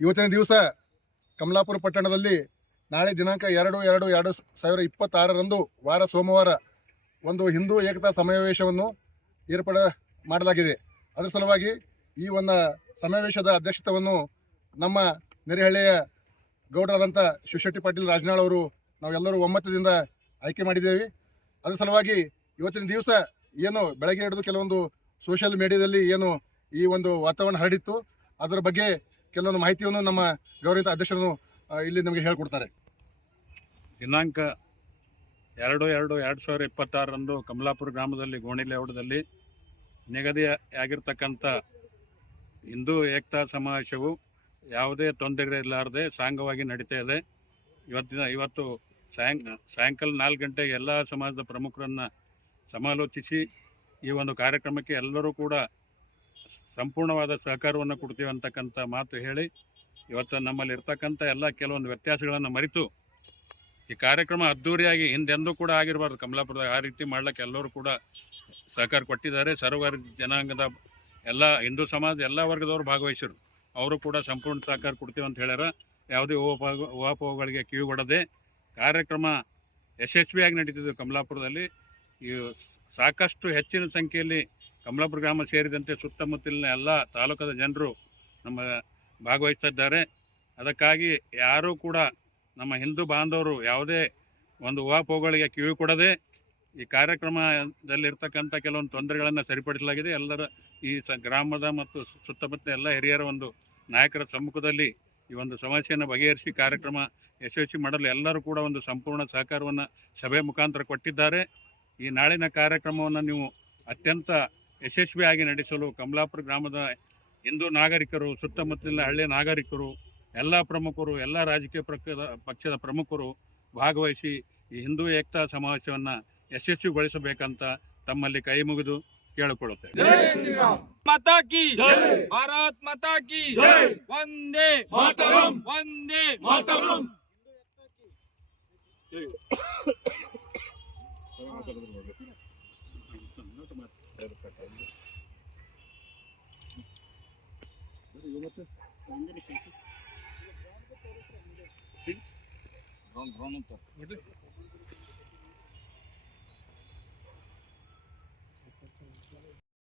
ಇವತ್ತಿನ ದಿವಸ ಕಮಲಾಪುರ ಪಟ್ಟಣದಲ್ಲಿ ನಾಳೆ ದಿನಾಂಕ 2/2/2026 ವಾರ ಸೋಮವಾರ ಒಂದು ಹಿಂದೂ ಏಕತಾ ಸಮಾವೇಶವನ್ನು ಏರ್ಪಾಡು ಮಾಡಲಾಗಿದೆ. ಅದರ ಸಲುವಾಗಿ ಈ ಒಂದು ಸಮಾವೇಶದ ಅಧ್ಯಕ್ಷತೆಯನ್ನು ನಮ್ಮ ನೆರೆಹಳ್ಳಿಯ ಗೌಡರಾದಂಥ ಶಿವಶೆಟ್ಟಿ ಪಾಟೀಲ್ ರಾಜನಾಳ್ ಅವರು ನಾವೆಲ್ಲರೂ ಒಮ್ಮತದಿಂದ ಆಯ್ಕೆ ಮಾಡಿದ್ದೇವೆ. ಅದರ ಸಲುವಾಗಿ ಇವತ್ತಿನ ದಿವಸ ಏನು ಬೆಳಗ್ಗೆ ಹಿಡಿದು ಕೆಲವೊಂದು ಸೋಷಿಯಲ್ ಮೀಡಿಯಾದಲ್ಲಿ ಏನು ಈ ಒಂದು ವಾತಾವರಣ ಹರಡಿತ್ತು, ಅದರ ಬಗ್ಗೆ ಕೆಲವೊಂದು ಮಾಹಿತಿಯನ್ನು ನಮ್ಮ ಗೌರವಿತ ಅಧ್ಯಕ್ಷರು ಇಲ್ಲಿ ನಮಗೆ ಹೇಳಿಕೊಡ್ತಾರೆ. ದಿನಾಂಕ 2/2/2026 ಕಮಲಾಪುರ ಗ್ರಾಮದಲ್ಲಿ ಗೋಣಿ ಲೇಔಟದಲ್ಲಿ ನಿಗದಿಯಾಗಿರ್ತಕ್ಕಂಥ ಹಿಂದೂ ಏಕತಾ ಸಮಾವೇಶವು ಯಾವುದೇ ತೊಂದರೆ ಇರಲಾರದೆ ಸಾಂಗವಾಗಿ ನಡೀತಾ ಇದೆ. ಇವತ್ತು ಸಾಯಂಕಾಲ 4 ಗಂಟೆಗೆ ಎಲ್ಲ ಸಮಾಜದ ಪ್ರಮುಖರನ್ನು ಸಮಾಲೋಚಿಸಿ ಈ ಒಂದು ಕಾರ್ಯಕ್ರಮಕ್ಕೆ ಎಲ್ಲರೂ ಕೂಡ ಸಂಪೂರ್ಣವಾದ ಸಹಕಾರವನ್ನು ಕೊಡ್ತೀವಿ ಅಂತಕ್ಕಂಥ ಮಾತು ಹೇಳಿ, ಇವತ್ತು ನಮ್ಮಲ್ಲಿ ಇರ್ತಕ್ಕಂಥ ಎಲ್ಲ ಕೆಲವೊಂದು ವ್ಯತ್ಯಾಸಗಳನ್ನು ಮರೆತು ಈ ಕಾರ್ಯಕ್ರಮ ಅದ್ಧೂರಿಯಾಗಿ ಹಿಂದೆಂದೂ ಕೂಡ ಆಗಿರಬಾರ್ದು. ಕಮಲಾಪುರದಾಗ ಆ ರೀತಿ ಮಾಡ್ಲಿಕ್ಕೆ ಎಲ್ಲರೂ ಕೂಡ ಸಹಕಾರ ಕೊಟ್ಟಿದ್ದಾರೆ. ಸರ್ವರ್ಗ ಜನಾಂಗದ ಎಲ್ಲ ಹಿಂದೂ ಸಮಾಜ ಎಲ್ಲ ವರ್ಗದವರು ಭಾಗವಹಿಸಿರು. ಅವರು ಕೂಡ ಸಂಪೂರ್ಣ ಸಹಕಾರ ಕೊಡ್ತೀವಿ ಅಂತ ಹೇಳ್ಯಾರ. ಯಾವುದೇ ಊಹಾಪೋಹಗಳಿಗೆ ಕಿವಿಗೊಡದೆ ಕಾರ್ಯಕ್ರಮ ಯಶಸ್ವಿಯಾಗಿ ನಡೀತಿದ್ದು. ಕಮಲಾಪುರದಲ್ಲಿ ಈ ಸಾಕಷ್ಟು ಹೆಚ್ಚಿನ ಸಂಖ್ಯೆಯಲ್ಲಿ ಕಮಲಾಪುರ ಗ್ರಾಮ ಸೇರಿದಂತೆ ಸುತ್ತಮುತ್ತಲಿನ ಎಲ್ಲ ತಾಲೂಕದ ಜನರು ನಮ್ಮ ಭಾಗವಹಿಸ್ತಾ ಇದ್ದಾರೆ. ಅದಕ್ಕಾಗಿ ಯಾರೂ ಕೂಡ ನಮ್ಮ ಹಿಂದೂ ಬಾಂಧವರು ಯಾವುದೇ ಒಂದು ಊಹಾಪೋಹಗಳಿಗೆ ಕಿವಿ ಕೊಡದೆ ಈ ಕಾರ್ಯಕ್ರಮದಲ್ಲಿರ್ತಕ್ಕಂಥ ಕೆಲವೊಂದು ತೊಂದರೆಗಳನ್ನು ಸರಿಪಡಿಸಲಾಗಿದೆ. ಎಲ್ಲರ ಈ ಗ್ರಾಮದ ಮತ್ತು ಸುತ್ತಮುತ್ತ ಎಲ್ಲ ಹಿರಿಯರ ಒಂದು ನಾಯಕರ ಸಮ್ಮುಖದಲ್ಲಿ ಈ ಒಂದು ಸಮಸ್ಯೆಯನ್ನು ಬಗೆಹರಿಸಿ ಕಾರ್ಯಕ್ರಮ ಯಶಸ್ವಿ ಮಾಡಲು ಎಲ್ಲರೂ ಕೂಡ ಒಂದು ಸಂಪೂರ್ಣ ಸಹಕಾರವನ್ನು ಸಭೆ ಮುಖಾಂತರ ಕೊಟ್ಟಿದ್ದಾರೆ. ಈ ನಾಳಿನ ಕಾರ್ಯಕ್ರಮವನ್ನು ನೀವು ಅತ್ಯಂತ ಯಶಸ್ವಿಯಾಗಿ ನಡೆಸಲು ಕಮಲಾಪುರ ಗ್ರಾಮದ ಹಿಂದೂ ನಾಗರಿಕರು, ಸುತ್ತಮುತ್ತಲಿನ ಹಳ್ಳಿಯ ನಾಗರಿಕರು, ಎಲ್ಲ ಪ್ರಮುಖರು, ಎಲ್ಲ ರಾಜಕೀಯ ಪಕ್ಷದ ಪ್ರಮುಖರು ಭಾಗವಹಿಸಿ ಈ ಹಿಂದೂ ಏಕತಾ ಸಮಾವೇಶವನ್ನು ಯಶಸ್ವಿಗೊಳಿಸಬೇಕಂತ ತಮ್ಮಲ್ಲಿ ಕೈ ಮುಗಿದು ಕೇಳಿಕೊಳ್ಳುತ್ತೇವೆ. ಮಾತಾ ಕಿ ಭಾರತ್ ಮಾತಾ ಕಿ ವಂದೇ ಮಾತರಂ, ವಂದೇ ಮಾತರಂ.